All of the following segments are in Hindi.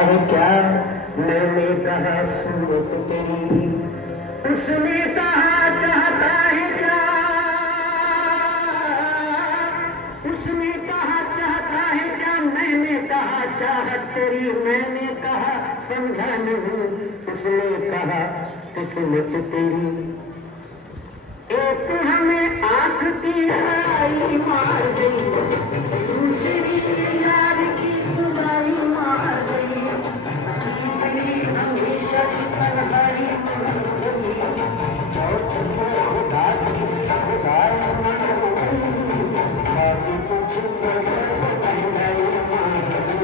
क्या मैंने कहा सूरत तेरी, उसने कहा चाहता है क्या, उसने कहा चाहता है क्या, मैंने कहा चाहत तेरी, मैंने कहा समझा नहीं, उसने कहा किस्मत तेरी। एक हमें आंख की लड़ाई मार गई, दूसरी यार की जुदाई मार गई, तीसरी हमेशा की तन्हाई मार गई, चौथी को खुदा की खुदाई मार गई, बाकी कुछ महंगाई मार गई।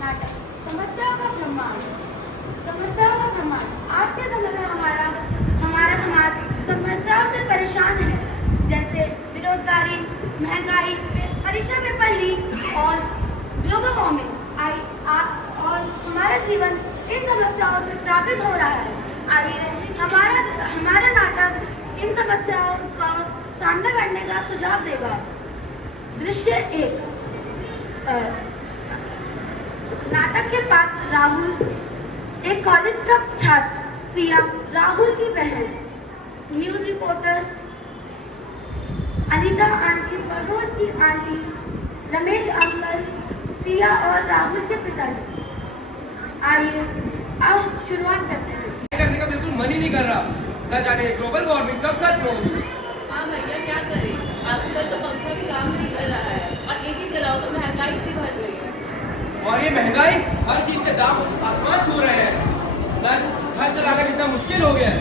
नाटक समस्याओं का ब्रह्मांड। समस्याओं का ब्रह्मांड। आज के समय में हमारा समाज समस्याओं से परेशान है, जैसे बेरोजगारी, महंगाई, परीक्षा पेपर लीक और ग्लोबल वार्मिंग और हमारा जीवन इन समस्याओं से प्रभावित हो रहा है। आइए हमारा नाटक इन समस्याओं का सामना करने का सुझाव देगा। दृश्य 1। नाटक के पात्र राहुल, एक कॉलेज का छात्र, सिया राहुल की बहन, news reporter Anita aunty, furrows की आंटी, रमेश अंकल, सिया और राहुल के पिताजी। आइए अब शुरुआत करते हैं। करने का बिल्कुल मन ही नहीं कर रहा, न जाने ग्लोबल वार्मिंग कब खत्म होगी। हाँ भैया क्या करें, आजकल तो पंखा भी काम नहीं कर रहा है और एसी चलाओ तो महंगाई इतनी बढ़ गई है। और ये महंगाई, हर चीज के दाम आसमान छू रहे हैं, घर चलाना कितना मुश्किल हो गया है।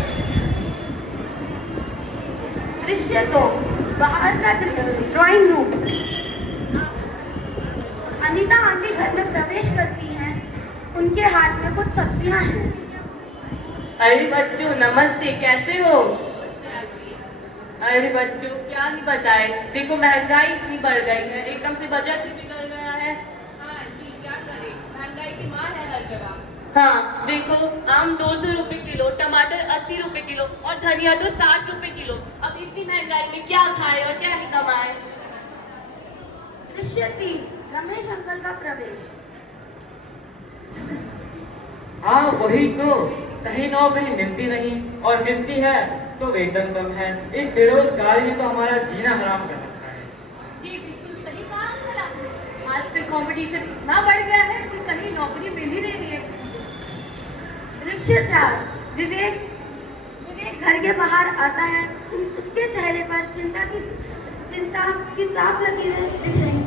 दृश्य 2। बाहर का ड्राइंग रूम। अनीता आंटी घर में प्रवेश करती हैं, उनके हाथ में कुछ सब्जियां हैं। अरे बच्चों नमस्ते, कैसे हो? अरे बच्चों क्या ही बताए, देखो महंगाई इतनी बढ़ गई है, एकदम से बजट भी बिगड़ गया है। हाँ आंटी क्या करें, महंगाई की मार है हर जगह। हाँ देखो, आम 200 रुपए किलो, टमाटर 80 रुपए किलो और धनिया तो 60 रुपए किलो। अब इतनी महंगाई में क्या खाए और क्या ही कमाए। दृश्य 3। रमेश अंकल का प्रवेश। हाँ वही तो, कहीं नौकरी मिलती नहीं और मिलती है तो वेतन कम है। इस बेरोजगारी ने तो हमारा जीना हराम कर रखा है। जी बिल्कुल सही कहा अंकल आपने। आजकल कंपटीशन इतना बढ़ गया है कि कहीं नौकरी मिल ही नहीं रही है किसी को। दृश्य 4। विवेक घर के बाहर आता है, उसके चेहरे पर चिंता की साफ लकीरें दिख रही।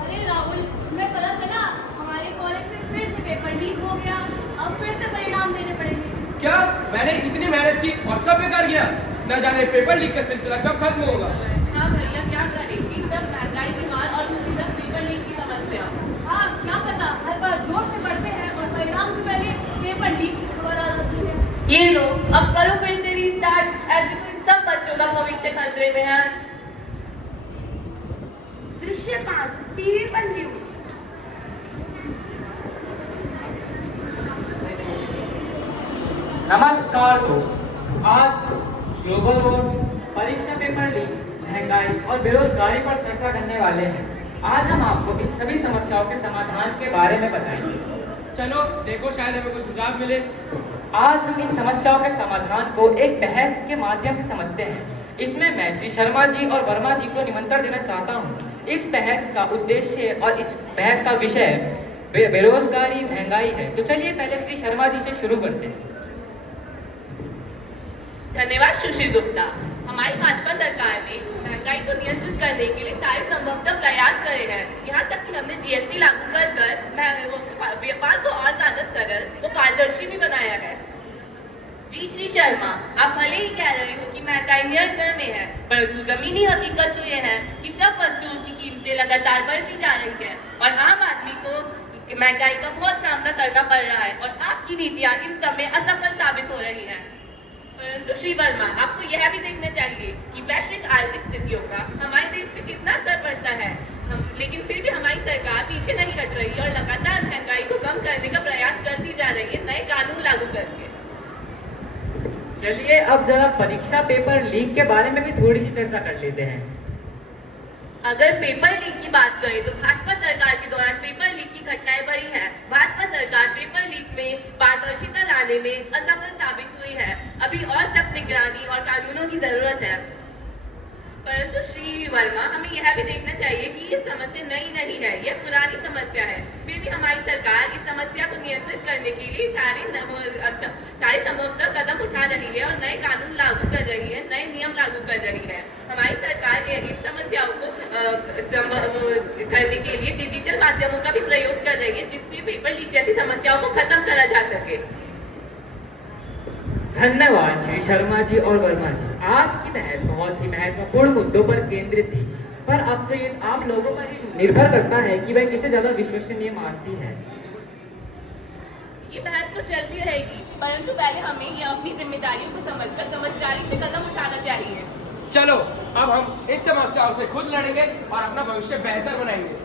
अरे राहुल, तुम्हें पता चला हमारे कॉलेज में फिर से पेपर लीक हो गया, अब फिर से परिणाम देने पड़ेंगे। क्या मैंने इतनी मेहनत की और सब बेकार गया? न जाने पेपर लीक का सिलसिला कब खत्म होगा। हाँ भैया क्या करें, एक तरफ महंगाई की मार और दूसरी तरफ पेपर लीक की समस्या। हाँ क्या पता, हर बार जोर से पढ़ते हैं और परिणाम से पहले पेपर लीक की खबर आ जाती है। ये लो, अब करो फिर से रीस्टार्ट, ऐसे तो इन सब बच्चों का भविष्य खतरे में है। दृश्य 5। टीवी पर न्यूज। नमस्कार दोस्तों, आज ग्लोबल वार्मिंग, परीक्षा पेपर लीक, महंगाई और बेरोजगारी पर चर्चा करने वाले हैं। आज हम आपको इन सभी समस्याओं के समाधान के बारे में बताएंगे। चलो देखो, शायद हमें कोई सुझाव मिले। आज हम इन समस्याओं के समाधान को एक बहस के माध्यम से समझते हैं। इसमें मैं श्री शर्मा जी और वर्मा जी को निमंत्रण देना चाहता हूँ। इस बहस का उद्देश्य और इस बहस का विषय बेरोजगारी, महंगाई है। तो चलिए पहले श्री शर्मा जी से शुरू करते हैं। धन्यवाद सुशील गुप्ता। हमारी भाजपा सरकार ने महंगाई को नियंत्रित करने के लिए सारे संभवतः प्रयास करे हैं। यहाँ तक कि हमने जीएसटी लागू कर व्यापार को और ज्यादा सरल व पारदर्शी भी बनाया है। जी श्री शर्मा, आप भले ही कह रहे हो कि महंगाई नियंत्रण में है, परंतु जमीनी हकीकत तो यह है कि सब वस्तुओं की कीमतें लगातार बढ़ती जा रही है और आम आदमी को महंगाई का बहुत सामना करना पड़ रहा है और आपकी नीतियाँ इन सब में असफल साबित हो रही हैं। परंतु श्री वर्मा, आपको यह भी देखना चाहिए कि वैश्विक आर्थिक स्थितियों का हमारे देश पे कितना असर पड़ता है। लेकिन फिर भी हमारी सरकार पीछे नहीं हट रही और लगातार महंगाई को कम करने का प्रयास करती जा रही है, नए कानून लागू करके। चलिए अब जरा परीक्षा पेपर लीक के बारे में भी थोड़ी सी चर्चा कर लेते हैं। अगर पेपर लीक की बात करें तो भाजपा सरकार के दौरान पेपर लीक की घटनाएं बढ़ी हैं। भाजपा सरकार पेपर लीक में पारदर्शिता लाने में असफल साबित हुई है। अभी और सख्त निगरानी और कानूनों की जरूरत है। परंतु श्री वर्मा, हमें यह भी देखना चाहिए कि ये समस्या नई नहीं है, यह पुरानी समस्या है। फिर भी हमारी सरकार इस समस्या को नियंत्रित करने के लिए सारे संभवतः कदम उठा रही है और नए कानून लागू कर रही है, नए नियम लागू कर रही है। हमारी सरकार इन समस्याओं को करने के लिए डिजिटल माध्यमों का भी प्रयोग कर रही है, जिससे पेपर लीक जैसी समस्याओं को खत्म करा जा सके। धन्यवाद श्री शर्मा जी और वर्मा जी। आज की बहस बहुत ही महत्वपूर्ण मुद्दों पर केंद्रित थी, पर अब तो ये आप लोगों पर ही निर्भर करता है कि वह किसे ज्यादा विश्वसनीय मानती है। ये बहस तो चलती रहेगी, परंतु पहले हमें ये अपनी जिम्मेदारियों को समझकर समझदारी से कदम उठाना चाहिए। चलो अब हम इन समस्याओं से खुद लड़ेंगे और अपना भविष्य बेहतर बनाएंगे।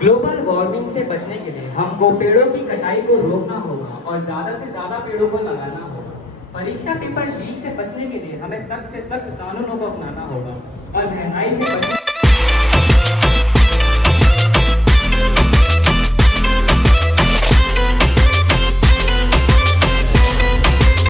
ग्लोबल वार्मिंग से बचने के लिए हमको पेड़ों की कटाई को रोकना होगा और ज्यादा से ज्यादा पेड़ों को लगाना होगा। परीक्षा पेपर लीक से बचने के लिए हमें सख्त से सख्त कानूनों को अपनाना होगा और महंगाई से बचने